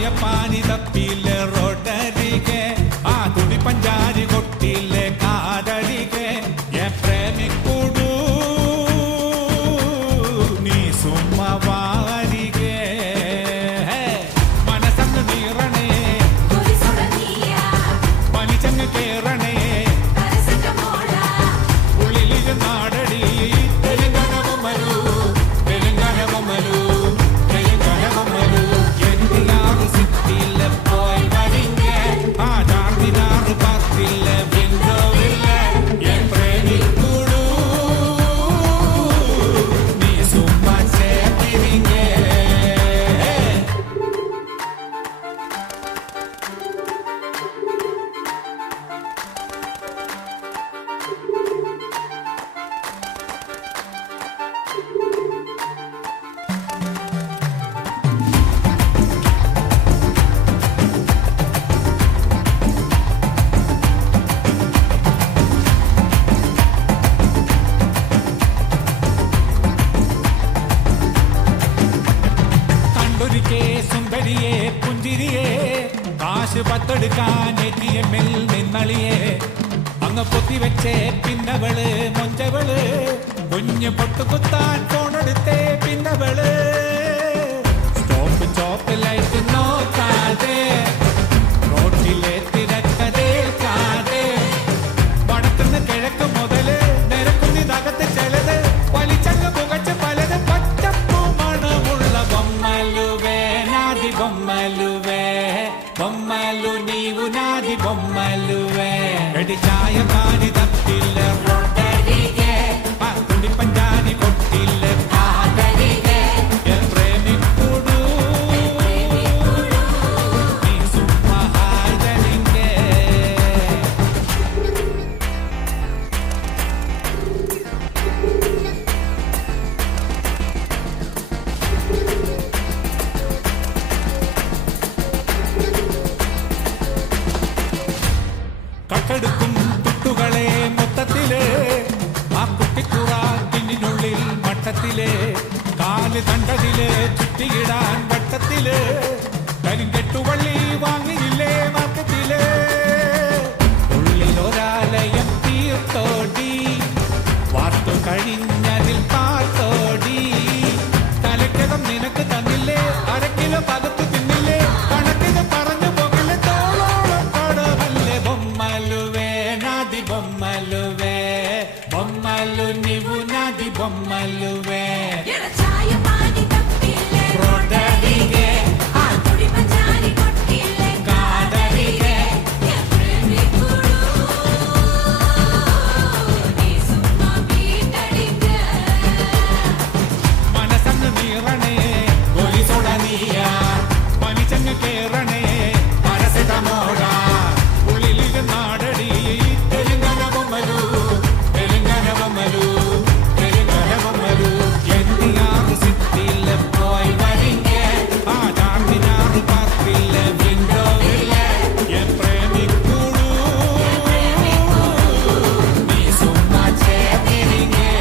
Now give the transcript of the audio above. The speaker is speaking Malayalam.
ചായപ്പാനി തപ്പിയിലെ റോഡരികെ ആ തുണി പഞ്ചാരി കൊട്ടിയിലെ കാതരികെ പ്രേമിക്കൂടൂ നീ സുമ്മവാരികെ മനസ്സങ്ങ് നീറണേ പനിച്ചങ്ങ് കേറണേ ഉള്ളിലിരു നാടടി തെലുങ്കാന ബൊമ്മലു തെലുങ്കാന ബൊമ്മലു തെലുങ്കാന ബൊമ്മലു എന്തിനാറ് സിറ്റിയിലെ പോയി വരിങ്ങെ ആ ചാർമിനാറ് പാർട്ടിയിലെ വിൻഡോവിലെ എൻ പ്രേമിക്കൂടൂ നീ സുമ്മ ചേർത്തിരിങ്ങെ കണ്ടൊരിക്കേ സുന്ദരിയെ പുഞ്ചിരിയെ കാശ് പത്തെടുക്കാൻ ATM-ൽ നിന്നളിയെ അങ്ങ് പൊത്തിവെച്ചേ പിന്നവള് മൊഞ്ചവള് കുഞ്ഞ് പൊട്ടുകുത്താൻ ഫോണെടുത്തേ പിന്നവള് സ്റ്റോപ്പ് ലൈറ്റ് നോക്കാതെ റോട്ടിലെ തിരക്കതേൽക്കാതെ വടക്കുന്ന് കിഴക്ക് മുതല് നിരക്കുന്നിതകത്ത് ചിലത് വലിച്ചങ്ങ് പുകച്ച് പലത് പച്ചപ്പൂ മണമുള്ള ബൊമ്മലുവേ നാദി ബൊമ്മലുവേ బొమ్మలు నీవు నాది బొమ్మలువే ఎడి చాయ పాని తప్పిల్ల రొట్టెరిగే ఆ తుడి పంజాని కొట్టిల్ల కాదరిగే ఏ ప్రేమికుడు నీ సుమ్మ హాజరింగే കട്ടെടുക്കും തുട്ടുകളെ മൊത്തത്തില് ആ കുട്ടിക്കുറാക്കിനുള്ളിൽ മട്ടത്തില് കാല് തണ്ടതില് ചുറ്റിയിടാൻ വട്ടത്തില് കരിങ്കെട്ടുവള്ളി വാങ്ങിയില്ലേ മാർക്കറ്റില് ഉള്ളിലൊരാലയം തീർത്തോടി വാർത്തു കഴിഞ്ഞതിൽ പാർത്തോടി തലക്കകം നിനക്ക് തന്നില്ലേ അരക്കിലോ പകത്തു തിന്നില്ലേ കണക്കിന് പറഞ്ഞു പോകില്ലേ തോളോളം കടവല്ലേ బొమ్మలువే నాది బొమ్మలువే బొమ్మలు నీవు నాది బొమ్మలువే రొట్టెరిగే ఆ తుడి పంజాని కొట్టిల్లే కాదరిగే ఏ ప్రేమికుడు నీ సుమ్మ వీటడిగే മനസ്സങ്ങ് നീറണേ ഗോലി സോഡാനിയ പനിച്ചങ്ങ് കേറണേ പാരസെറ്റമോള ഉള്ളിലിരു നാടടി തെലുങ്കാന ബൊമ്മലു തെലുങ്കാന ബൊമ്മലു തെലുങ്കാന ബൊമ്മലു എന്തിനാറ് സിറ്റിയിലെ പോയി വരിങ്ങെ ആ ചാർമിനാറ് പാർട്ടിയിലെ വിൻഡോവിലെ എൻ പ്രേമിക്കൂടൂ നീ സുമ്മ ചേർത്തിരിങ്ങെ